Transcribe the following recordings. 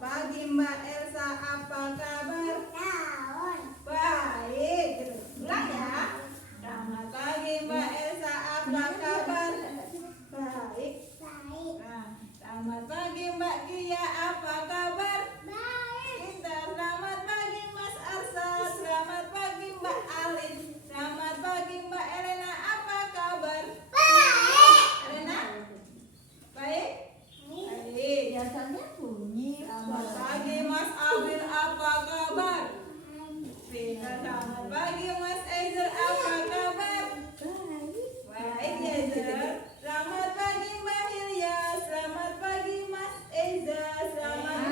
pagi Mbak Elsa, apa kabar? Baik. Ulang ya. Selamat pagi Mbak Elsa, apa kabar? Baik. Nah, selamat pagi Mbak Kia, apa kabar? Kita selamat pagi Mas Arsa, selamat pagi Mbak Alin, selamat pagi Mbak Elena, apa kabar? Elena? Baik? Baik. Biasanya bunyi. Selamat pagi Mas Abil, apa kabar? Selamat pagi Mas Ezer, apa kabar? Baik ya Ezer. Selamat pagi Mbak Hilya, selamat pagi Mas Eza, selamat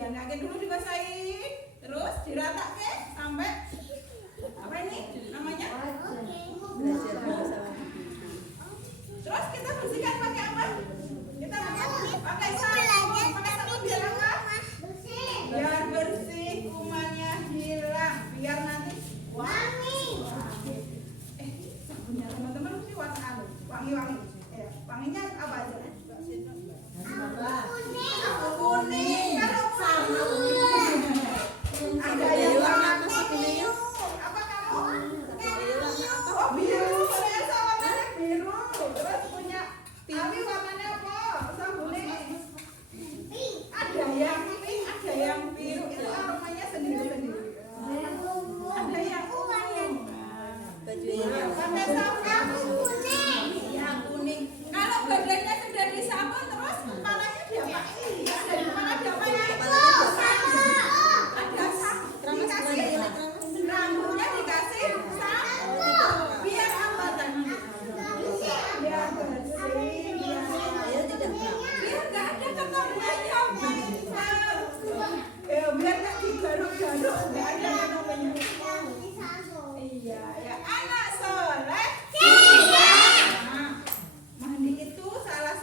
diangkat dulu dibasahin, terus diratakan sampai apa ini namanya? Belajar bahasa lagi. Terus kita bersihkan pakai apa? Kita pakai sabun. Pakai sabun biar apa? Biar bersih, kumannya hilang, biar nanti wangi. Sabunnya teman-teman mesti wangi-wangi. Wanginya apa aja? Kuning. Kalau sabun ada yang warna biru. Apa kamu? Oh biru. Kalau yang sabunnya biru. Terus punya Ami warnanya apa? Sabunnya ada yang pink, ada yang biru. Itu aromanya sendiri-sendiri. Ada yang ungu. Bajunya Pakai sabun yang kuning. Kalau badannya sudah disabun terus kepalanya diapain? Dari kepala diapain? Ada sabun. Dikasih rambutnya dikasih sabun. Biar apa tadi? Biar bersih. saya tidak tahu. Biar nggak ada ketombeannya. Biar nggak digaruk-garuk. Nggak ada ketombeannya. Iya, ya anak soleh. Nah, mandi itu salah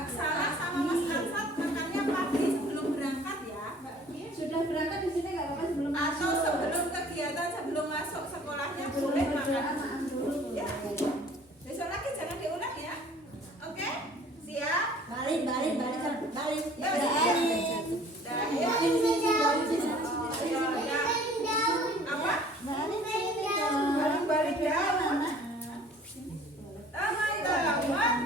Mbak Sarah sama Mas Ansat makannya pagi sebelum berangkat ya. Sudah berangkat di sini nggak apa-apa sebelum Atau sebelum kegiatan, sebelum masuk sekolahnya boleh makan. Ya. Besok lagi jangan diulang ya. Oke? Siap? Balik. Ya, Balik. Dah, ya. Apa? Balik daun. Teman-teman.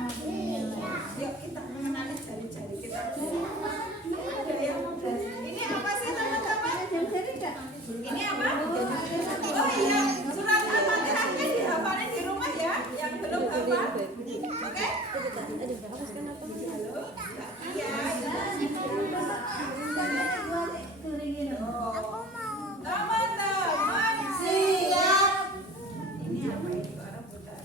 Yuk kita mengenali jari-jari kita. Ada yang mau belajar. Ini apa sih teman-teman? Ini apa? Oh iya, surat Al-Fatihahnya dihafalin di rumah ya. Yang belum hafal. Oke? Halo? Iya. Teman-teman siap. Ini apa ini Pak Rambutan?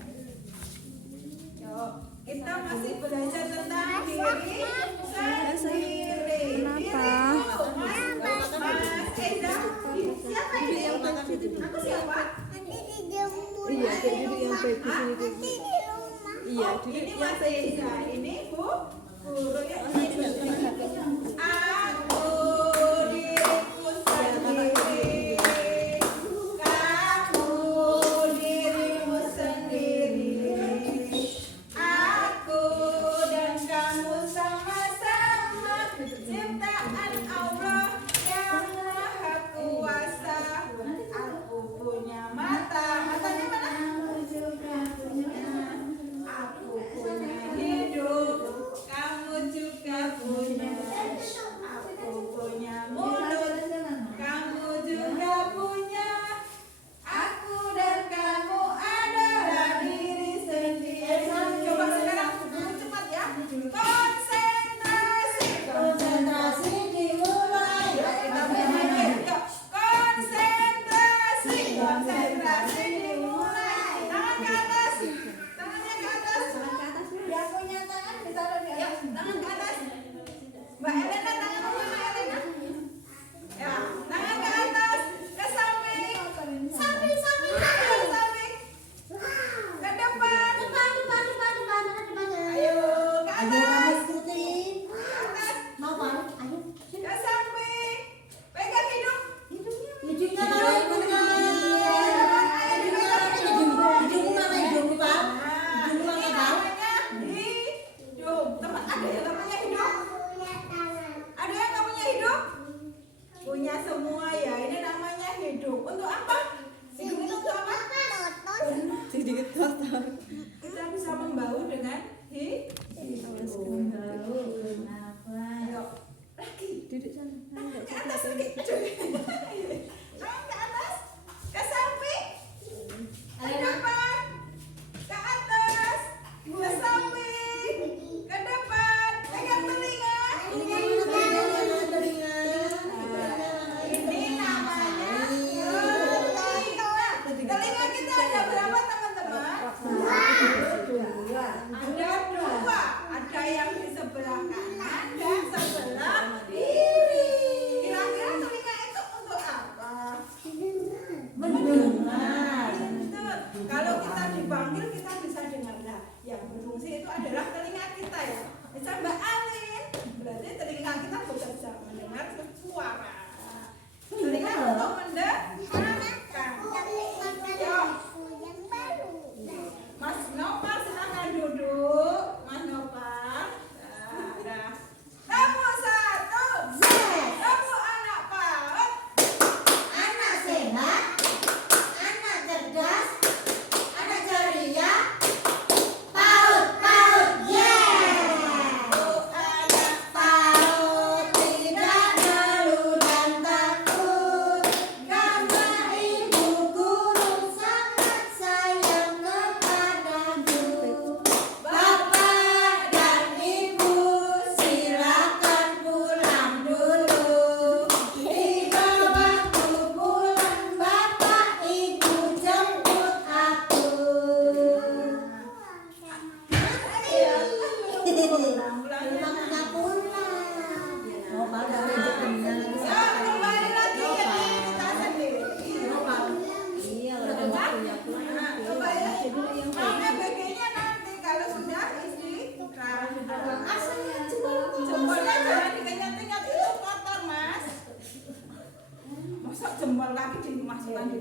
Yuk, kita masih belajar tentang diri sendiri. Diriku, Mas Eza. Siapa ini? Aku siapa? Iya, kayak gitu yang baik di sini tuh. Iya, Oh, ini Mas Eza. Ini Bu Guru ya. Aku diriku sendiri. Kamu dirimu sendiri. Aku dan kamu sama-sama ciptaan Allah yang Maha Kuasa. Aku punya mata. Matanya mana? Aku punya hidup, kamu juga punya. Aku punya mulut, kamu juga punya. Aku dan kamu adalah diri sendiri. Coba sekarang guru cepat ya. Konsentrasi dimulai. Yuk, kita mulai. Yuk, konsentrasi dimulai. Tangan ke atas. Tangannya ke atas. Yang punya tangan ditaruh di Ya, atas. tangan ke atas. Mbak Elena, tangan sama Mbak Elena. Ya, tangan ke atas, ke samping. Samping. Ke depan. Ayo, ke atas. Ke atas. Ke samping. Pegang hidung. Nah, ini namanya hidung. Teman, ada yang nggak punya hidung? Ada yang nggak punya hidung? Punya semua ya. Ini namanya hidung. Untuk apa? Hidung itu untuk apa? Sedikit kotor. Kita bisa membau dengan hidung. Ayo, lagi. Duduk sana. Enggak Ke atas lagi. Tangan ke atas. Ke samping. Ke depan. Ke atas. Ke samping. Ke depan. Pegang telinga. Ini namanya telinga. Telinga kita ada berapa teman-teman? Ada dua. Ada yang di sebelah kanan dan sebelah kiri. Kira-kira telinga itu untuk apa? Mendengar. Betul. Kalau kita dipanggil kita bisa dengar. Nah, yang berfungsi itu adalah telinga kita ya. Misal Mbak Alin, berarti telinga kita bekerja mendengar suara. Telinga untuk mendengarkan. Mas Nopal silakan duduk. Mas Nopal. Nah. Kamu satu. Kamu anak PAUD. Anak sehat, anak cerdas, anak ceria, PAUD, yeah. Anak PAUD tidak malu dan takut, karena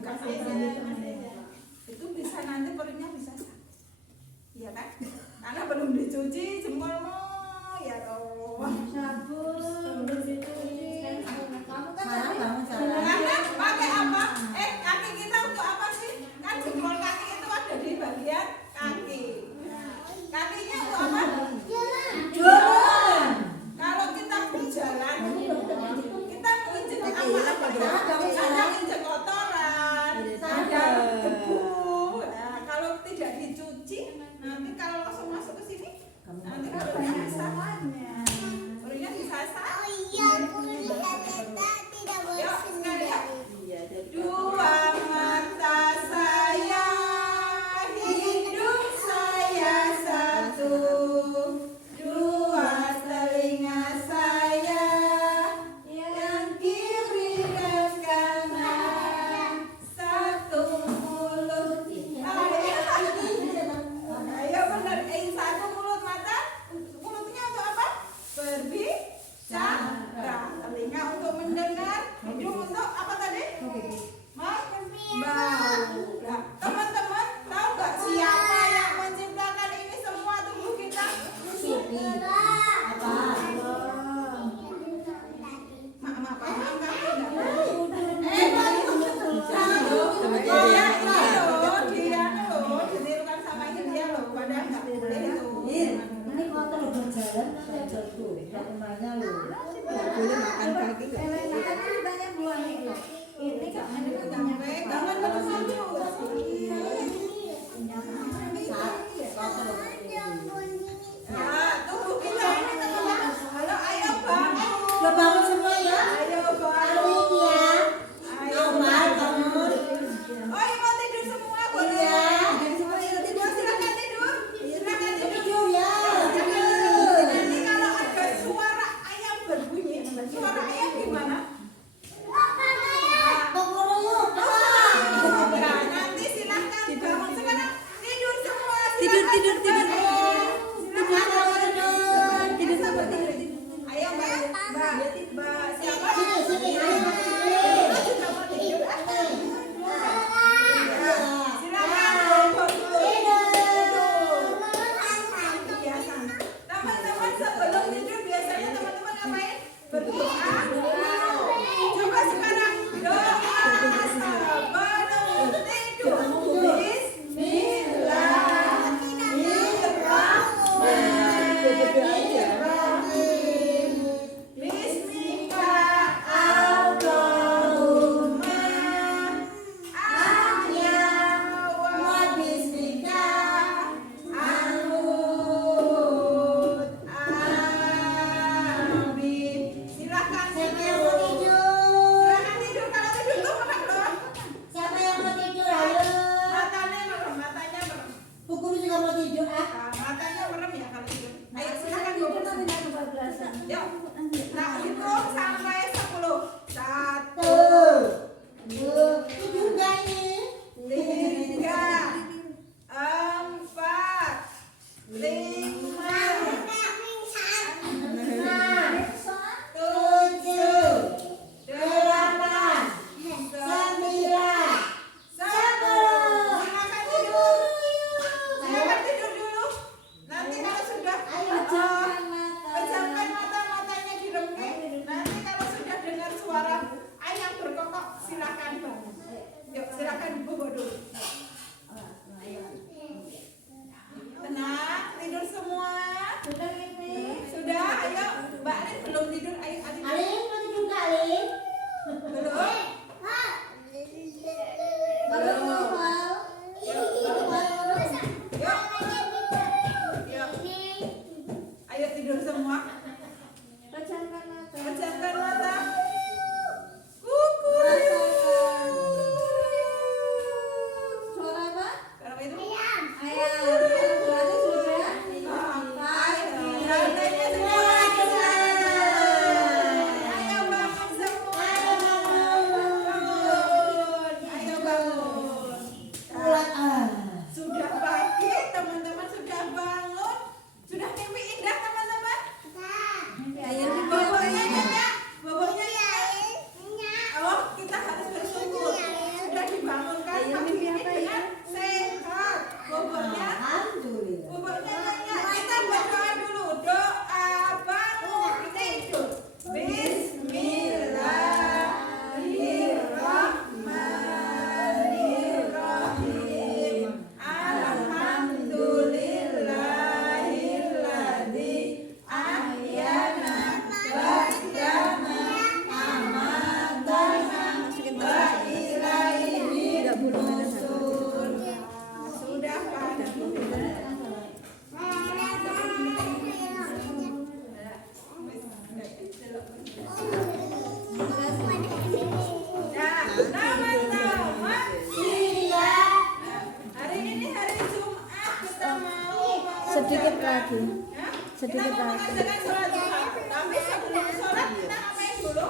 kasih itu bisa nanti perutnya bisa sakit, iya kan? Karena belum dicuci jempolmu, ya toh. Sabun belum dicuci. Kamu kan Karena pakai apa? Kaki kita untuk apa sih? Kan jempol kaki itu ada di bagian kaki. Nah, kakinya untuk apa? jalan. Kalau kita berjalan, kita menginjek apa ya? Ada injek kotoran, ada debu. Nah, kalau tidak dicuci, nanti kalau langsung masuk ke sini, nanti kalau banyak sampahnya, perutnya bisa sakit. Yuk, sekalian. Dua mata saya, hidung saya satu. Dua telinga saya, yang kiri dan kanan. Satu mulut. Ayo benar. Satu mulut mata. Mulutnya untuk apa? Berbicara. Telinga untuk mendengar. Hidung untuk apa tadi? Bau. Nah, teman-teman tahu nggak siapa yang menciptakan ini semua tubuh kita? Apa? Maaf, kamu enggak. Dia loh, ditirukan sama dia loh, padahal nggak boleh itu. Ini kotor lo berjalan kan jatuh. Ya kemana lo? Nggak boleh makan kaki, nggak boleh. Katanya buang itu. Ini kok ada Sampai jangan terus Nah, tubuh kita ini teman-teman. Halo, ayo bangun. Udah bangun semua ya? Ayo bangun. Bangun ya. Ayo Amal bangun. Oh, ini mau tidur semua boleh? Iya. Tidur, silakan tidur. Silakan tidur. Tidur ya. Nanti kalau ada suara ayam berbunyi, suara ayam gimana? Pokoknya Nah, nanti silakan bangun sekarang. Tidur semua. Tidur, Silakan tidur, tidur. berbaring. Silakan tidur. Silakan tidur. Ayo Mbak, siapa? Sini, ayo masuk sini. Kita mau tidur. Silakan. Tidur. Teman-teman sebelum tidur biasanya teman-teman ngapain? Berdoa. Coba sekarang doa sebelum tidur. Bismillahirrahmanirrahim. Bismika Allahumma ahya wa bismika amut. Amin. Silakan Siapa yang tidur. mau tidur? Silakan tidur. Kalau tidur tuh menang loh. Siapa yang mau tidur? Ayo. Matanya merem, matanya merem. Hukum juga mau tidur ah. Nah, matanya merem ya kalau tidur. Ayo silakan bangun. Yuk. Nah, hitung sampai 10. 1, Tidur nggak ini? 3, 4, 5, 7, 8, 9, 10. Silakan tidur. Silakan tidur dulu. Nanti kalau sudah pejamkan mata-matanya diremke. Nanti kalau sudah dengar suara ayam berkokok, silakan bangun. Yuk, silakan bobo dulu. Tenang, tidur semua. Sudah ini. Sudah, ayo. Mbak Alin belum tidur. Ayo, Alin. Alin mau tidur nggak Alin? Belum. Baru mau. Yuk. Ayo tidur semua. Pejamkan mata. Pejamkan mata. Kuku. Suara apa? Sekarang itu. Ayam. Berarti sudah. Rantainya semua lagi ayo bangun semua. Bangun. Ayo bangun. Kuat ah. Sudah pagi, teman-teman sudah bangun. Sudah mimpi indah teman-teman. Boboknya nyenyak. Boboknya nyenyak. Oh, kita harus bersyukur. Sudah dibangun sedikit lagi. Ya? Sedikit Kita mau lagi. mengerjakan sholat duha. Tapi sebelum sholat kita ngapain dulu?